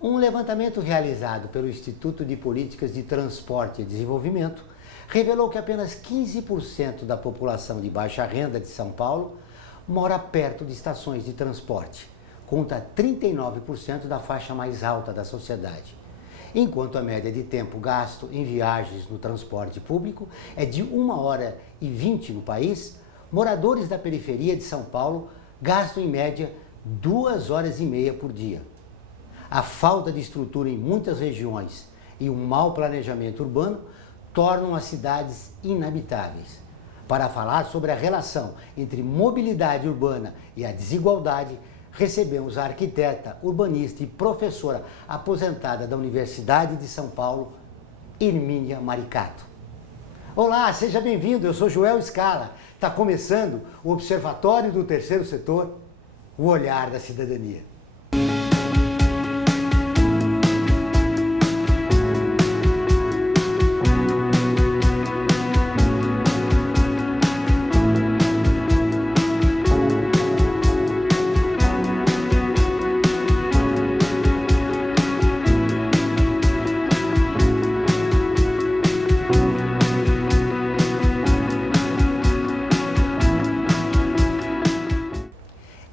Um levantamento realizado pelo Instituto de Políticas de Transporte e Desenvolvimento revelou que apenas 15% da população de baixa renda de São Paulo mora perto de estações de transporte, contra 39% da faixa mais alta da sociedade. Enquanto a média de tempo gasto em viagens no transporte público é de 1h20 no país, moradores da periferia de São Paulo gastam em média 2h30 por dia. A falta de estrutura em muitas regiões e um mau planejamento urbano tornam as cidades inabitáveis. Para falar sobre a relação entre mobilidade urbana e a desigualdade, recebemos a arquiteta, urbanista e professora aposentada da Universidade de São Paulo, Hermínia Maricato. Olá, seja bem-vindo, eu sou Joel Scala. Está começando o Observatório do Terceiro Setor, o olhar da cidadania.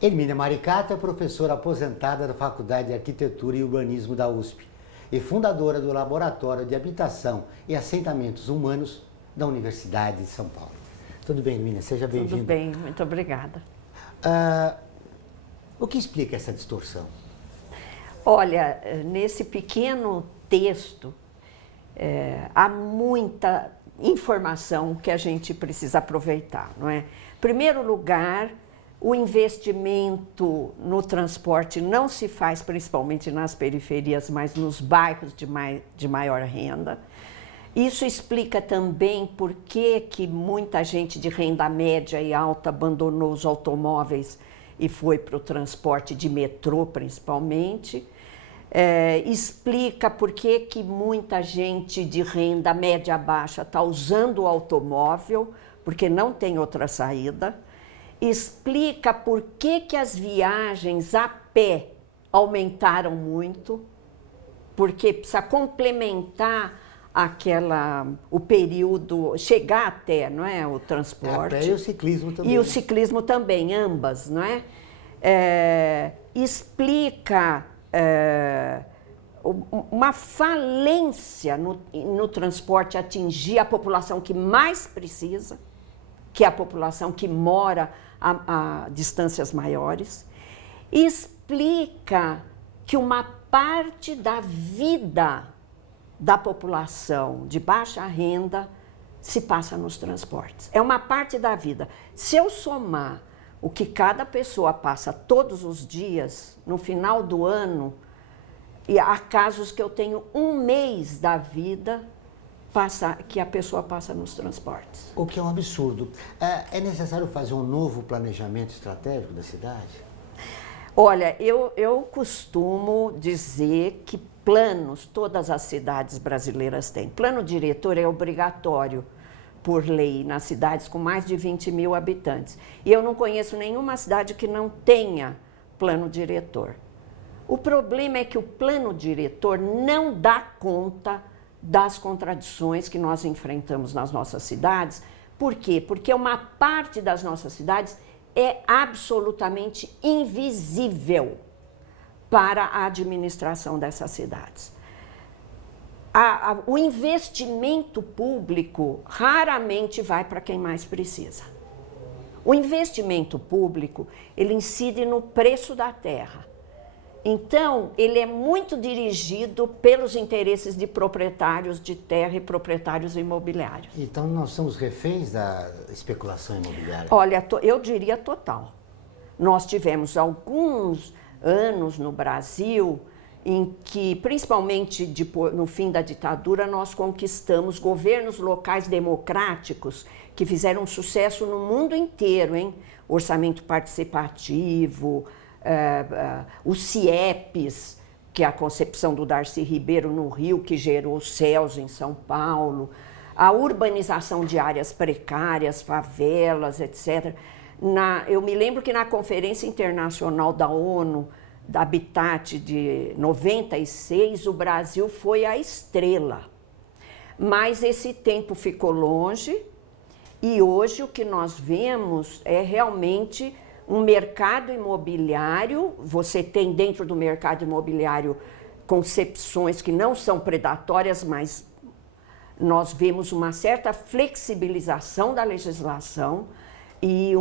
Hermínia Maricato é professora aposentada da Faculdade de Arquitetura e Urbanismo da USP e fundadora do Laboratório de Habitação e Assentamentos Humanos da Universidade de São Paulo. Tudo bem, Hermínia? Seja bem-vinda. Tudo bem, muito obrigada. O que explica essa distorção? Olha, nesse pequeno texto, há muita informação que a gente precisa aproveitar, não é? Em primeiro lugar, o investimento no transporte não se faz principalmente nas periferias, mas nos bairros de maior renda. Isso explica também por que muita gente de renda média e alta abandonou os automóveis e foi para o transporte de metrô, principalmente. Explica por que muita gente de renda média baixa está usando o automóvel, porque não tem outra saída. Explica por que as viagens a pé aumentaram muito, porque precisa complementar o período, chegar até, não é, o transporte. A pé e o ciclismo também. E o ciclismo também, ambas, não é? Explica uma falência no transporte atingir a população que mais precisa, que é a população que mora a distâncias maiores. Explica que uma parte da vida da população de baixa renda se passa nos transportes. É uma parte da vida. Se eu somar o que cada pessoa passa todos os dias, no final do ano, e há casos que eu tenho um mês da vida que a pessoa passa nos transportes. O que é um absurdo. É necessário fazer um novo planejamento estratégico da cidade? Olha, eu costumo dizer que planos todas as cidades brasileiras têm. Plano diretor é obrigatório por lei nas cidades com mais de 20 mil habitantes. E eu não conheço nenhuma cidade que não tenha plano diretor. O problema é que o plano diretor não dá conta das contradições que nós enfrentamos nas nossas cidades. Por quê? Porque uma parte das nossas cidades é absolutamente invisível para a administração dessas cidades. O investimento público raramente vai para quem mais precisa. O investimento público, ele incide no preço da terra. Então, ele é muito dirigido pelos interesses de proprietários de terra e proprietários imobiliários. Então, nós somos reféns da especulação imobiliária? Olha, eu diria total. Nós tivemos alguns anos no Brasil em que, principalmente no fim da ditadura, nós conquistamos governos locais democráticos que fizeram um sucesso no mundo inteiro, hein? Orçamento participativo, os CIEPs, que é a concepção do Darcy Ribeiro no Rio, que gerou os CELS em São Paulo, a urbanização de áreas precárias, favelas, etc. Eu me lembro que na Conferência Internacional da ONU da Habitat de 96, o Brasil foi a estrela. Mas esse tempo ficou longe e hoje o que nós vemos é realmente um mercado imobiliário. Você tem dentro do mercado imobiliário concepções que não são predatórias, mas nós vemos uma certa flexibilização da legislação e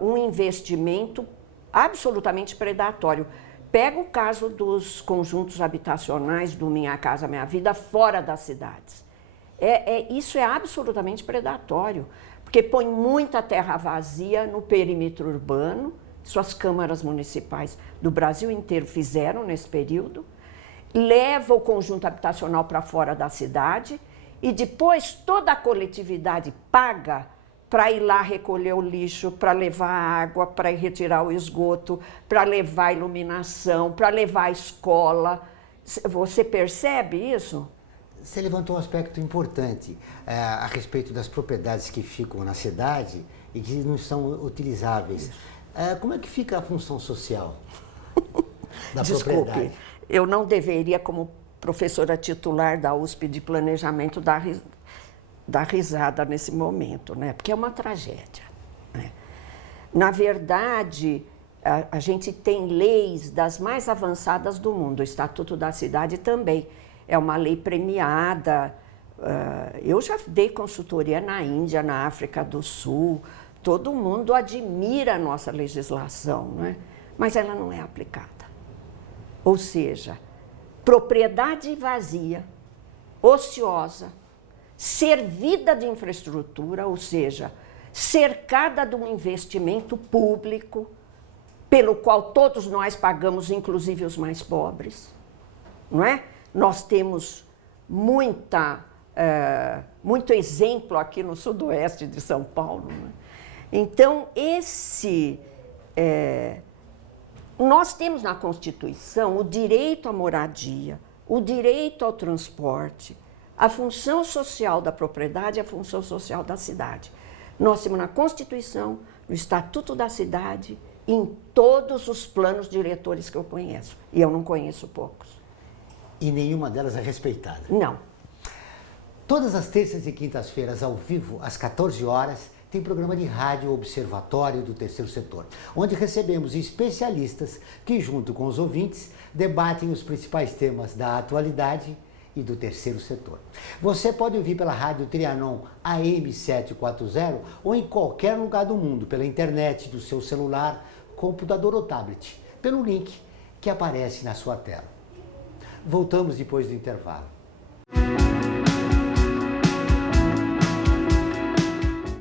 um investimento absolutamente predatório. Pega o caso dos conjuntos habitacionais do Minha Casa Minha Vida fora das cidades. Isso é absolutamente predatório, porque põe muita terra vazia no perímetro urbano. Suas câmaras municipais do Brasil inteiro fizeram nesse período, leva o conjunto habitacional para fora da cidade e depois toda a coletividade paga para ir lá recolher o lixo, para levar a água, para ir retirar o esgoto, para levar a iluminação, para levar a escola. Você percebe isso? Você levantou um aspecto importante a respeito das propriedades que ficam na cidade e que não são utilizáveis. Como é que fica a função social da propriedade? Eu não deveria, como professora titular da USP de Planejamento, dar risada nesse momento, né? Porque é uma tragédia, né? Na verdade, a gente tem leis das mais avançadas do mundo. O Estatuto da Cidade também é uma lei premiada. Eu já dei consultoria na Índia, na África do Sul. Todo mundo admira a nossa legislação, né? Mas ela não é aplicada. Ou seja, propriedade vazia, ociosa, servida de infraestrutura, ou seja, cercada de um investimento público, pelo qual todos nós pagamos, inclusive os mais pobres, não é? Nós temos muito exemplo aqui no sudoeste de São Paulo, né? Então, nós temos na Constituição o direito à moradia, o direito ao transporte, a função social da propriedade e a função social da cidade. Nós temos na Constituição, no Estatuto da Cidade, em todos os planos diretores que eu conheço. E eu não conheço poucos. E nenhuma delas é respeitada? Não. Todas as terças e quintas-feiras, ao vivo, às 14 horas, tem programa de rádio Observatório do Terceiro Setor, onde recebemos especialistas que, junto com os ouvintes, debatem os principais temas da atualidade e do terceiro setor. Você pode ouvir pela rádio Trianon AM 740 ou em qualquer lugar do mundo, pela internet, do seu celular, computador ou tablet, pelo link que aparece na sua tela. Voltamos depois do intervalo.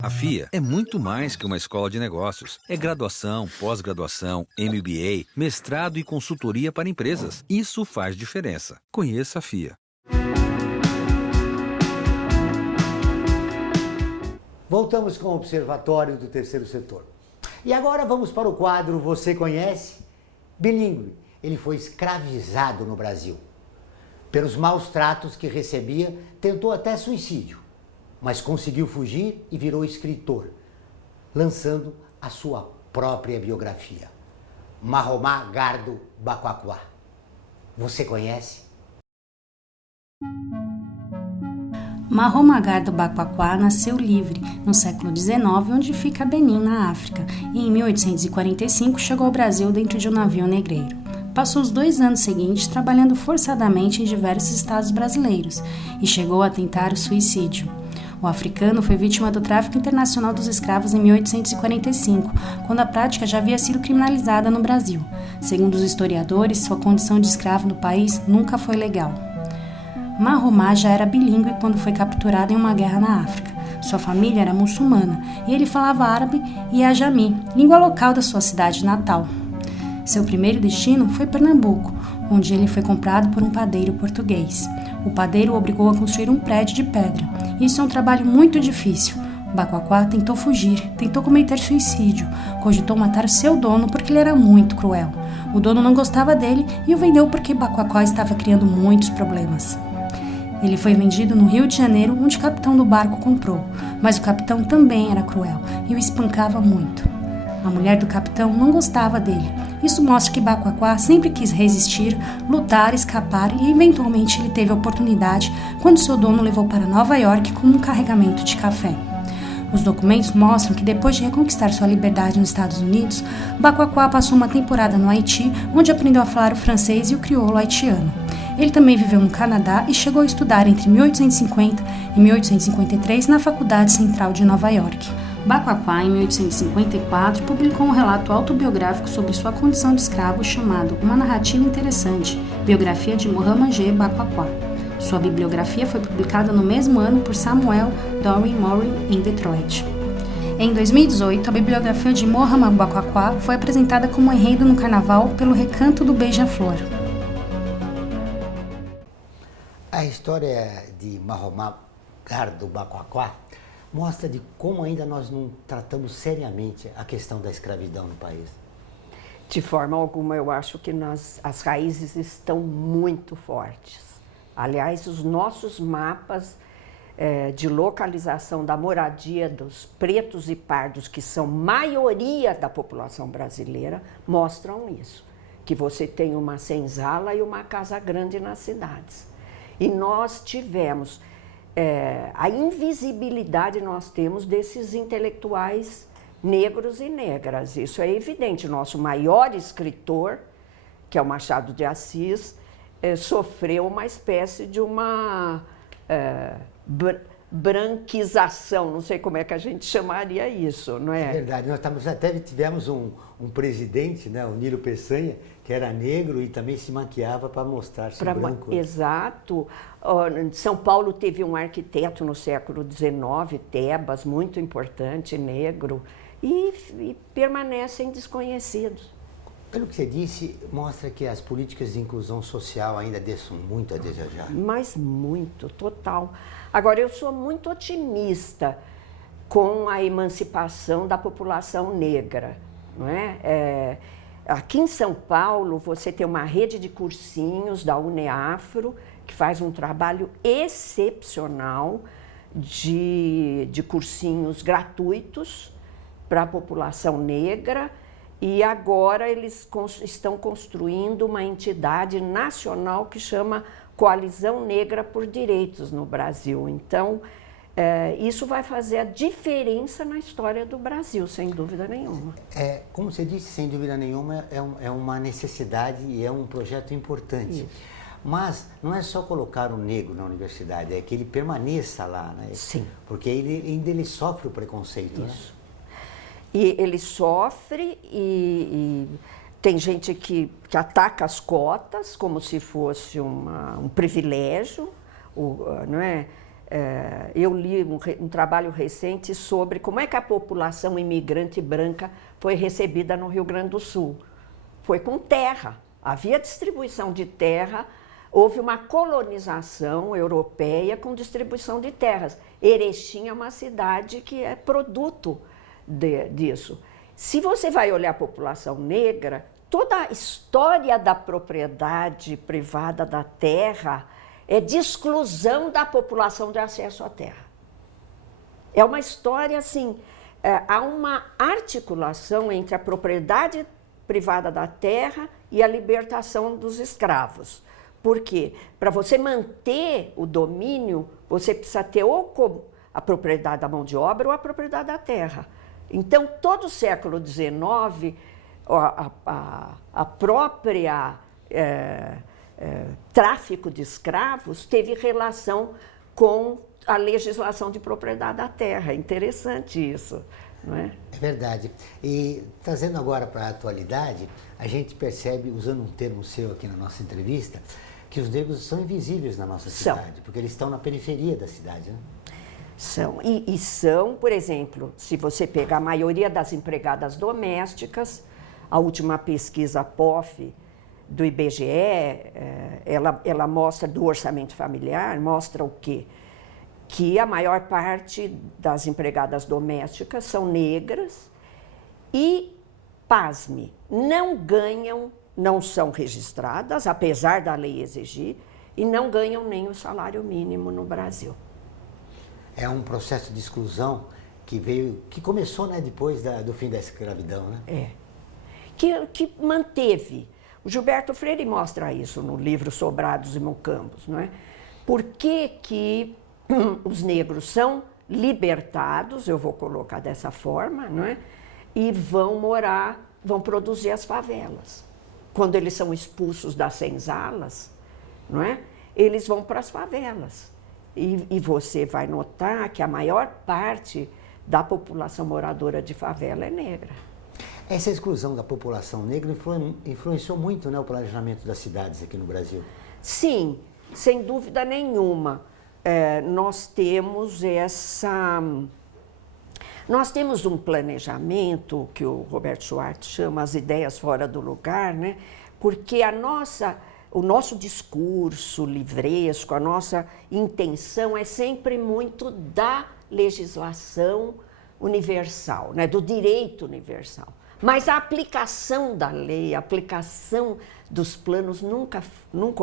A FIA é muito mais que uma escola de negócios. É graduação, pós-graduação, MBA, mestrado e consultoria para empresas. Isso faz diferença. Conheça a FIA. Voltamos com o Observatório do Terceiro Setor. E agora vamos para o quadro Você Conhece? Bilíngue. Ele foi escravizado no Brasil. Pelos maus tratos que recebia, tentou até suicídio, mas conseguiu fugir e virou escritor, lançando a sua própria biografia. Mahomá Gardo Baquaquá. Você conhece? Mahomá Gardo Baquaquá nasceu livre no século XIX, onde fica Benim, na África, e em 1845 chegou ao Brasil dentro de um navio negreiro. Passou os 2 anos seguintes trabalhando forçadamente em diversos estados brasileiros e chegou a tentar o suicídio. O africano foi vítima do tráfico internacional dos escravos em 1845, quando a prática já havia sido criminalizada no Brasil. Segundo os historiadores, sua condição de escravo no país nunca foi legal. Mahomá já era bilíngue quando foi capturado em uma guerra na África. Sua família era muçulmana e ele falava árabe e ajami, língua local da sua cidade natal. Seu primeiro destino foi Pernambuco, onde ele foi comprado por um padeiro português. O padeiro o obrigou a construir um prédio de pedra. Isso é um trabalho muito difícil. Baquaquá tentou fugir, tentou cometer suicídio, cogitou matar o seu dono porque ele era muito cruel. O dono não gostava dele e o vendeu porque Baquaquá estava criando muitos problemas. Ele foi vendido no Rio de Janeiro, onde o capitão do barco comprou, mas o capitão também era cruel e o espancava muito. A mulher do capitão não gostava dele, Isso mostra que Baquaquá sempre quis resistir, lutar, escapar e eventualmente ele teve a oportunidade quando seu dono levou para Nova York com um carregamento de café. Os documentos mostram que depois de reconquistar sua liberdade nos Estados Unidos, Baquaquá passou uma temporada no Haiti, onde aprendeu a falar o francês e o crioulo haitiano. Ele também viveu no Canadá e chegou a estudar entre 1850 e 1853 na Faculdade Central de Nova York. Baquaquá, em 1854, publicou um relato autobiográfico sobre sua condição de escravo chamado Uma Narrativa Interessante, biografia de Mohamed G. Baquaquá. Sua bibliografia foi publicada no mesmo ano por Samuel Dory Murray, em Detroit. Em 2018, a bibliografia de Mohamed Baquaquá foi apresentada como enredo no Carnaval pelo Recanto do Beija-Flor. A história de Mahomet Gardo Baquaquá mostra de como ainda nós não tratamos seriamente a questão da escravidão no país. De forma alguma, eu acho que as raízes estão muito fortes. Aliás, os nossos mapas de localização da moradia dos pretos e pardos, que são maioria da população brasileira, mostram isso. Que você tem uma senzala e uma casa grande nas cidades. E nós tivemos a invisibilidade nós temos desses intelectuais negros e negras. Isso é evidente. Nosso maior escritor, que é o Machado de Assis, sofreu uma espécie de uma branquização, não sei como é que a gente chamaria isso, não é? É verdade, nós até tivemos um presidente, né, o Nilo Peçanha, que era negro e também se maquiava para mostrar-se branco. Exato. São Paulo teve um arquiteto no século XIX, Tebas, muito importante, negro, e permanecem desconhecidos. Pelo que você disse, mostra que as políticas de inclusão social ainda deixam muito a desejar. Mas muito, total. Agora, eu sou muito otimista com a emancipação da população negra, não é? Aqui em São Paulo, você tem uma rede de cursinhos da UNEAFRO, que faz um trabalho excepcional de cursinhos gratuitos para a população negra. E agora eles estão construindo uma entidade nacional que chama Coalizão Negra por Direitos no Brasil. Então, isso vai fazer a diferença na história do Brasil, sem dúvida nenhuma. Como você disse, sem dúvida nenhuma, é uma necessidade e é um projeto importante. Isso. Mas não é só colocar o negro na universidade, é que ele permaneça lá, né? Sim. Porque ele sofre o preconceito, isso. Né? E ele sofre e tem gente que ataca as cotas como se fosse um privilégio, não é? Eu li um trabalho recente sobre como é que a população imigrante branca foi recebida no Rio Grande do Sul. Foi com terra, havia distribuição de terra, houve uma colonização europeia com distribuição de terras. Erechim é uma cidade que é produto disso. Se você vai olhar a população negra, toda a história da propriedade privada da terra é de exclusão da população de acesso à terra. É uma história assim, há uma articulação entre a propriedade privada da terra e a libertação dos escravos. Por quê? Para você manter o domínio, você precisa ter ou a propriedade da mão de obra ou a propriedade da terra. Então, todo o século XIX, a própria tráfico de escravos teve relação com a legislação de propriedade da terra. Interessante isso, não é? É verdade. E trazendo agora para a atualidade, a gente percebe, usando um termo seu aqui na nossa entrevista, que os negros são invisíveis na nossa cidade, porque eles estão na periferia da cidade, né? São. E são, por exemplo, se você pegar a maioria das empregadas domésticas, a última pesquisa POF do IBGE, ela mostra do orçamento familiar, mostra o quê? Que a maior parte das empregadas domésticas são negras e, pasme, não ganham, não são registradas, apesar da lei exigir, e não ganham nem o salário mínimo no Brasil. É um processo de exclusão que começou, né, depois do fim da escravidão, né? que manteve. O Gilberto Freire mostra isso no livro Sobrados e Mocambos, não é? Por que os negros são libertados, eu vou colocar dessa forma, não é? E vão produzir as favelas. Quando eles são expulsos das senzalas, não é? Eles vão para as favelas. E você vai notar que a maior parte da população moradora de favela é negra. Essa exclusão da população negra influenciou muito, né, o planejamento das cidades aqui no Brasil? Sim, sem dúvida nenhuma. Nós temos um planejamento que o Robert Schwartz chama as ideias fora do lugar, né? Porque o nosso discurso livresco, a nossa intenção é sempre muito da legislação universal, né? Do direito universal. Mas a aplicação da lei, a aplicação dos planos nunca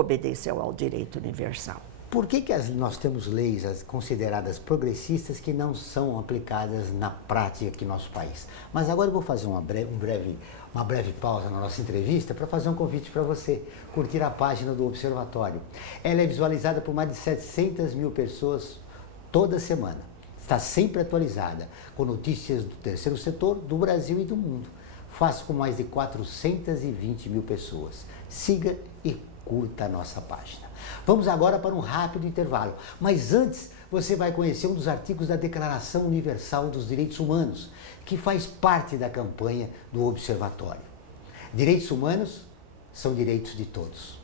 obedeceu ao direito universal. Por que nós temos leis consideradas progressistas que não são aplicadas na prática aqui no nosso país? Mas agora eu vou fazer uma breve pausa na nossa entrevista para fazer um convite para você curtir a página do Observatório. Ela é visualizada por mais de 700 mil pessoas toda semana. Está sempre atualizada, com notícias do terceiro setor, do Brasil e do mundo. Faça com mais de 420 mil pessoas. Siga e curta a nossa página. Vamos agora para um rápido intervalo, mas antes você vai conhecer um dos artigos da Declaração Universal dos Direitos Humanos, que faz parte da campanha do Observatório. Direitos humanos são direitos de todos.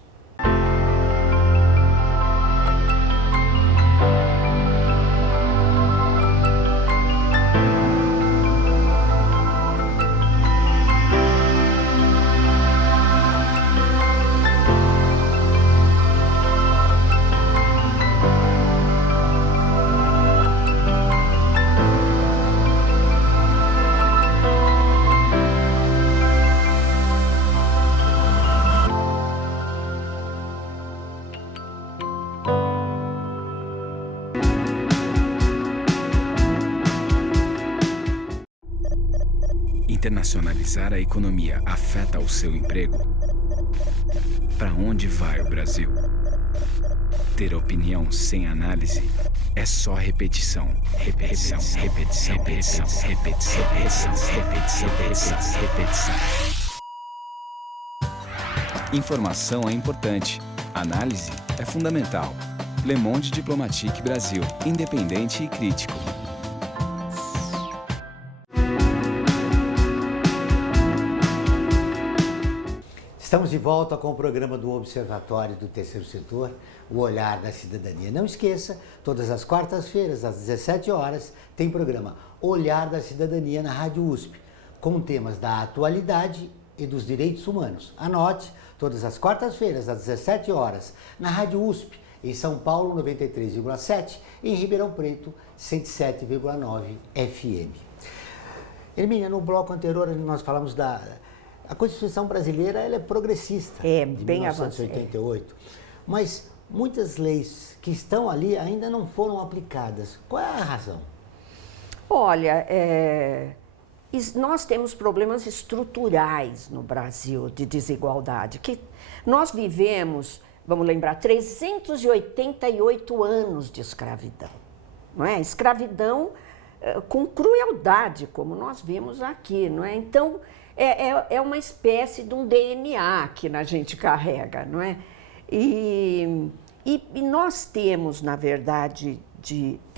Internacionalizar a economia afeta o seu emprego? Para onde vai o Brasil? Ter opinião sem análise é só repetição. Repetição, repetição, repetição, repetição, repetição, repetição, repetição, repetição. Informação é importante. Análise é fundamental. Le Monde Diplomatique Brasil. Independente e crítico. Estamos de volta com o programa do Observatório do Terceiro Setor, o Olhar da Cidadania. Não esqueça, todas as quartas-feiras, às 17 horas, tem programa Olhar da Cidadania na Rádio USP, com temas da atualidade e dos direitos humanos. Anote, todas as quartas-feiras, às 17 horas, na Rádio USP, em São Paulo, 93,7, e em Ribeirão Preto, 107,9 FM. Hermínia, no bloco anterior nós falamos A Constituição brasileira ela é progressista, de bem 1988, mas muitas leis que estão ali ainda não foram aplicadas. Qual é a razão? Olha, nós temos problemas estruturais no Brasil de desigualdade, que nós vivemos, vamos lembrar, 388 anos de escravidão, não é? Escravidão com crueldade, como nós vimos aqui, não é? Então, é uma espécie de um DNA que a gente carrega, não é? E nós temos, na verdade,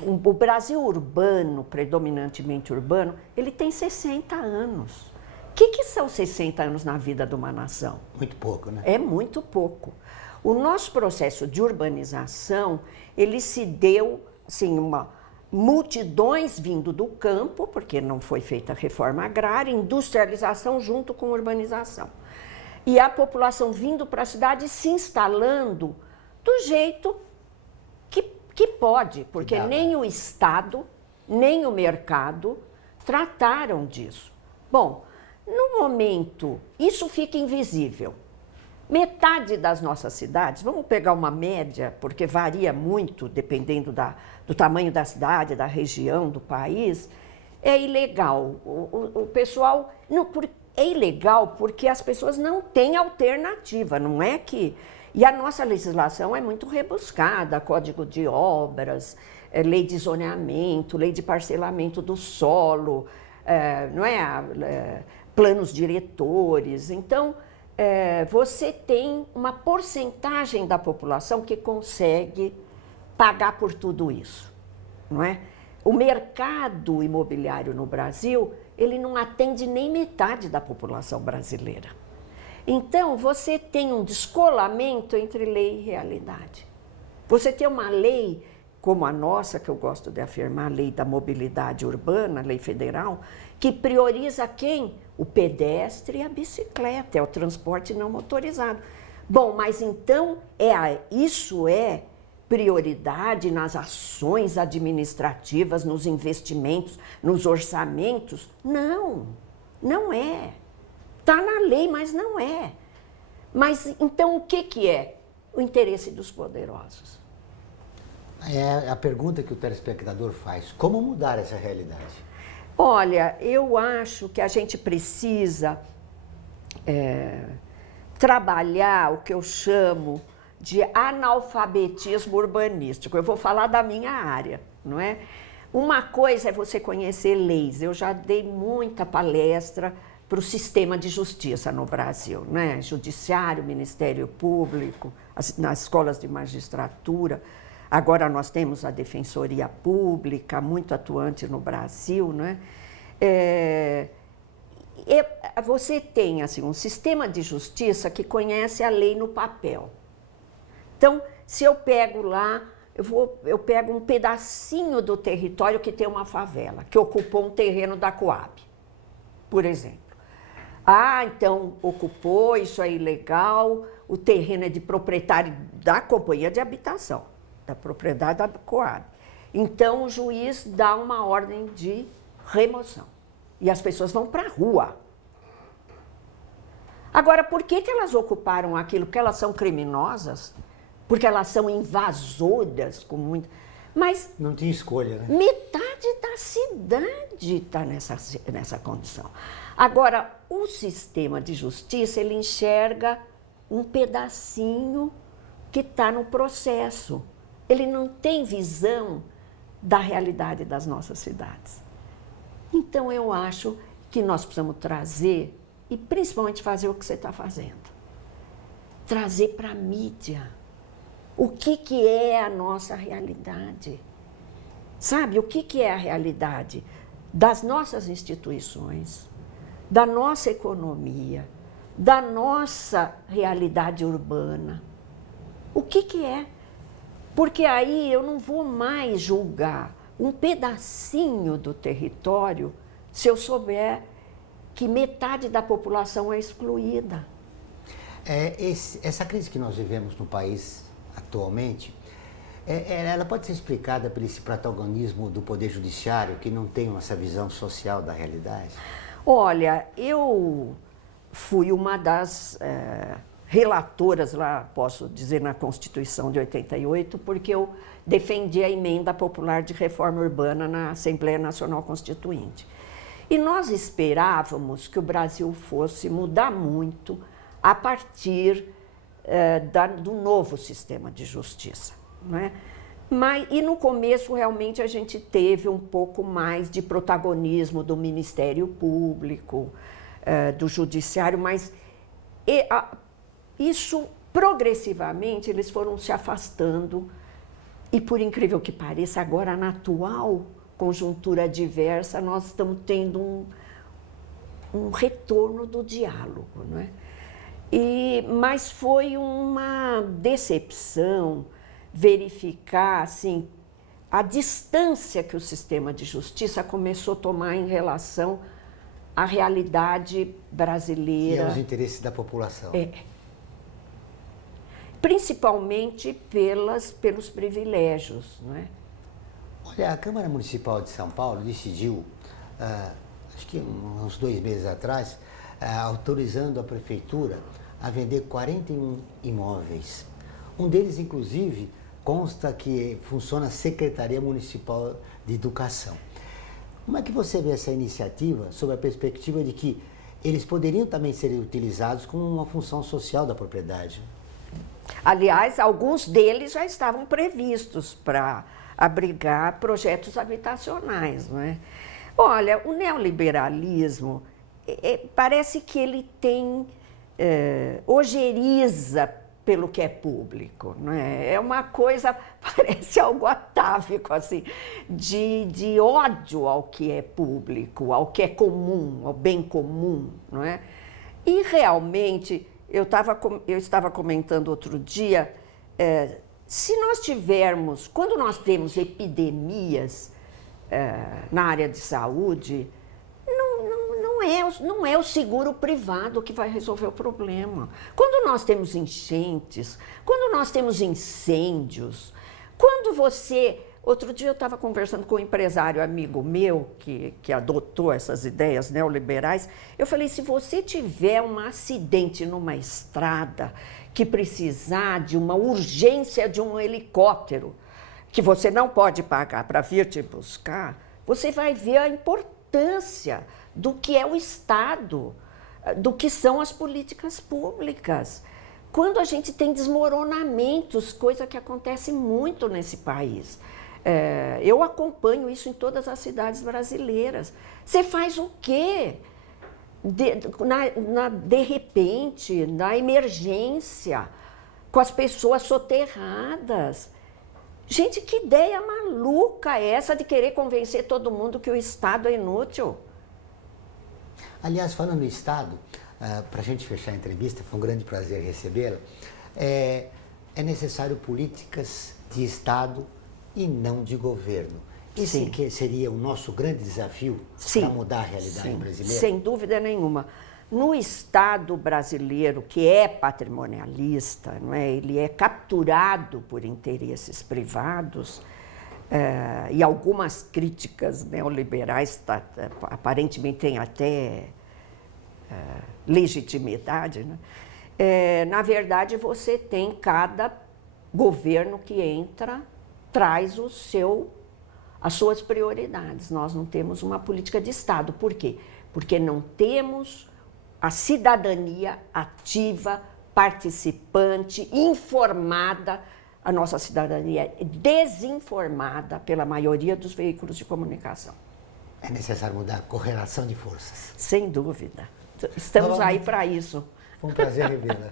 o Brasil urbano, predominantemente urbano, ele tem 60 anos. O que são 60 anos na vida de uma nação? Muito pouco, né? É muito pouco. O nosso processo de urbanização, ele se deu, assim, multidões vindo do campo, porque não foi feita a reforma agrária, industrialização junto com urbanização. E a população vindo para a cidade se instalando do jeito que pode, porque nem o Estado, nem o mercado trataram disso. Bom, no momento, isso fica invisível. Metade das nossas cidades, vamos pegar uma média, porque varia muito, dependendo do tamanho da cidade, da região, do país, é ilegal. O pessoal, é ilegal porque as pessoas não têm alternativa, não é que... E a nossa legislação é muito rebuscada, Código de Obras, lei de zoneamento, lei de parcelamento do solo, não é? Planos diretores. Então, você tem uma porcentagem da população que consegue pagar por tudo isso, não é? O mercado imobiliário no Brasil, ele não atende nem metade da população brasileira. Então, você tem um descolamento entre lei e realidade. Você tem uma lei como a nossa, que eu gosto de afirmar, a lei da mobilidade urbana, lei federal, que prioriza quem? O pedestre e a bicicleta, é o transporte não motorizado. Bom, mas então isso é prioridade nas ações administrativas, nos investimentos, nos orçamentos? Não, não é. Está na lei, mas não é. Mas então o que é? O interesse dos poderosos. É a pergunta que o telespectador faz. Como mudar essa realidade? Olha, eu acho que a gente precisa trabalhar o que eu chamo de analfabetismo urbanístico. Eu vou falar da minha área, não é? Uma coisa é você conhecer leis. Eu já dei muita palestra para o sistema de justiça no Brasil, né? Judiciário, Ministério Público, nas escolas de magistratura. Agora nós temos a Defensoria Pública, muito atuante no Brasil, né? Você tem assim, um sistema de justiça que conhece a lei no papel. Então, se eu pego lá, eu pego um pedacinho do território que tem uma favela, que ocupou um terreno da Coab, por exemplo. Ah, então ocupou, isso é ilegal, o terreno é de proprietário da companhia de habitação, da propriedade da Coab. Então o juiz dá uma ordem de remoção e as pessoas vão para a rua. Agora, por que elas ocuparam aquilo? Porque elas são criminosas? Porque elas são invasoras com muito... Mas não tinha escolha, né? Metade da cidade está nessa condição. Agora, o sistema de justiça, ele enxerga um pedacinho que está no processo. Ele não tem visão da realidade das nossas cidades. Então, eu acho que nós precisamos trazer, e principalmente fazer o que você está fazendo. Trazer para a mídia. O que é a nossa realidade? Sabe, o que é a realidade das nossas instituições, da nossa economia, da nossa realidade urbana? O que é? Porque aí eu não vou mais julgar um pedacinho do território se eu souber que metade da população é excluída. Essa crise que nós vivemos no país atualmente, ela pode ser explicada por esse protagonismo do Poder Judiciário, que não tem essa visão social da realidade? Olha, eu fui uma das relatoras lá, posso dizer, na Constituição de 88, porque eu defendi a emenda popular de reforma urbana na Assembleia Nacional Constituinte. E nós esperávamos que o Brasil fosse mudar muito a partir do novo sistema de justiça, não é? E no começo realmente a gente teve um pouco mais de protagonismo do Ministério Público, do Judiciário, mas isso progressivamente eles foram se afastando e, por incrível que pareça, agora na atual conjuntura adversa nós estamos tendo um retorno do diálogo, não é? Mas foi uma decepção verificar assim, a distância que o sistema de justiça começou a tomar em relação à realidade brasileira. E aos interesses da população. Principalmente pelos privilégios, não é? Olha, a Câmara Municipal de São Paulo decidiu, acho que uns 2 meses atrás, autorizando a Prefeitura a vender 41 imóveis. Um deles, inclusive, consta que funciona a Secretaria Municipal de Educação. Como é que você vê essa iniciativa sob a perspectiva de que eles poderiam também ser utilizados como uma função social da propriedade. Aliás, alguns deles já estavam previstos para abrigar projetos habitacionais, não é? Olha, o neoliberalismo parece que ele tem ojeriza pelo que é público, não é? É uma coisa, parece algo atávico, assim, de ódio ao que é público, ao que é comum, ao bem comum, não é? E realmente, eu estava comentando outro dia, se nós tivermos, quando nós temos epidemias na área de saúde, não é o seguro privado que vai resolver o problema. Quando nós temos enchentes, quando nós temos incêndios, quando você... Outro dia eu estava conversando com um empresário amigo meu, que adotou essas ideias neoliberais, eu falei, se você tiver um acidente numa estrada que precisar de uma urgência de um helicóptero, que você não pode pagar para vir te buscar, você vai ver a importância do que é o Estado, do que são as políticas públicas. Quando a gente tem desmoronamentos, coisa que acontece muito nesse país. Eu acompanho isso em todas as cidades brasileiras. Você faz o quê? De repente, na emergência, com as pessoas soterradas. Gente, que ideia maluca é essa de querer convencer todo mundo que o Estado é inútil? Aliás, falando no Estado, para a gente fechar a entrevista, foi um grande prazer recebê-la, é necessário políticas de Estado e não de governo. Esse que seria o nosso grande desafio para mudar a realidade brasileira? Sem dúvida nenhuma. No Estado brasileiro, que é patrimonialista, não é? Ele é capturado por interesses privados, e algumas críticas neoliberais aparentemente têm até legitimidade, né? Na verdade, você tem cada governo que entra, traz as suas prioridades. Nós não temos uma política de Estado. Por quê? Porque não temos a cidadania ativa, participante, informada. A nossa cidadania é desinformada pela maioria dos veículos de comunicação. É necessário mudar a correlação de forças. Sem dúvida. Estamos aí para isso. Foi um prazer revê-la.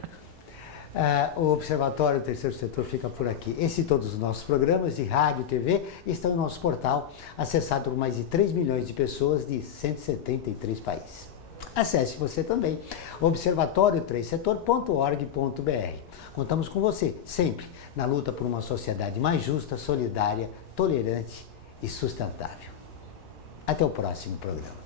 O Observatório Terceiro Setor fica por aqui. Esse e todos os nossos programas de rádio e TV estão no nosso portal, acessado por mais de 3 milhões de pessoas de 173 países. Acesse você também, observatório3setor.org.br. Contamos com você, sempre, na luta por uma sociedade mais justa, solidária, tolerante e sustentável. Até o próximo programa.